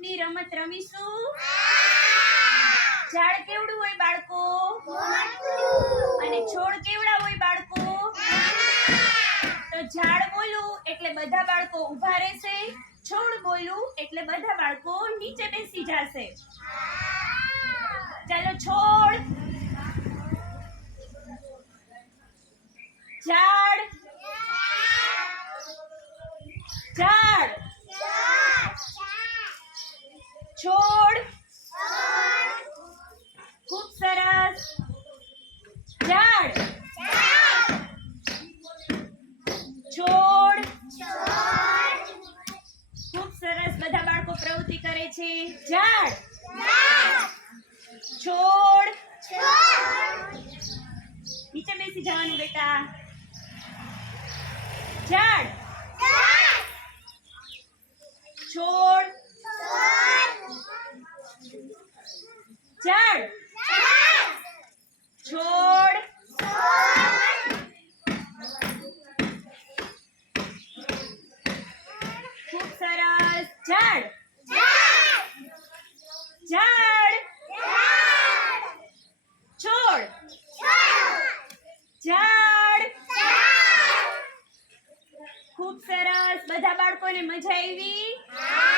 ની રમત રમીશું? ઝાડ કેવડું હોય બાળકો? અને છોડ કેવડા હોય બાળકો? તો ઝાડ બોલું એટલે બધા બાળકો ઊભા રહેશે. છોડ બોલું એટલે બધા બાળકો નીચે બેસી જશે. ચાલો છોડ! ઝાડ! ઝાડ! છોડ ખૂબ સરસ. ઝાડ? છોડ? ખૂબ સરસ. બધા બાળકો પ્રવૃત્તિ કરે છે. ઝાડ? છોડ? નીચે બેસી જવાનું બેટા ઝાડ છોડ ઝાડ છોડ. ખૂબ સરસ. ઝાડ. ઝાડ. છોડ. ઝાડ. ખૂબ સરસ. બધા બાળકોને મજા આવી?